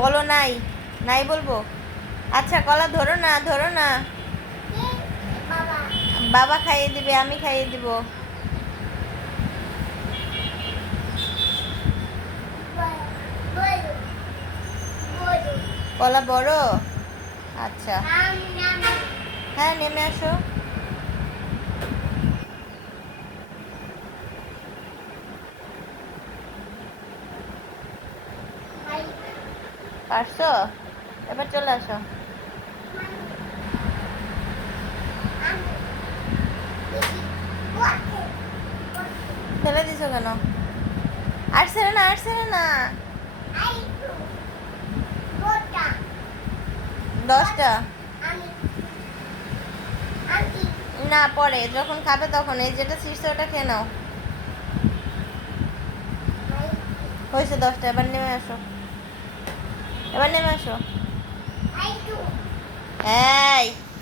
বলো নাই। নাই বলবো। আচ্ছা কলা ধরো না, ধরো না। বাবা খাইয়ে দিবে, আমি খাইয়ে দিব। কলা বড়। আচ্ছা হ্যাঁ, নেমে আসো। পারছো? এবার চলে আসো। ফেলে দিছো কেন? আসছে না, আসছে না। 10টা। না, পরে যখন খাবে তখন। এই যেটা ছিঁড়ছে ওটা খেয়ে নাও। হয়েছে 10টা। এবার নেমে আসো, এবার নেমে আসো। এই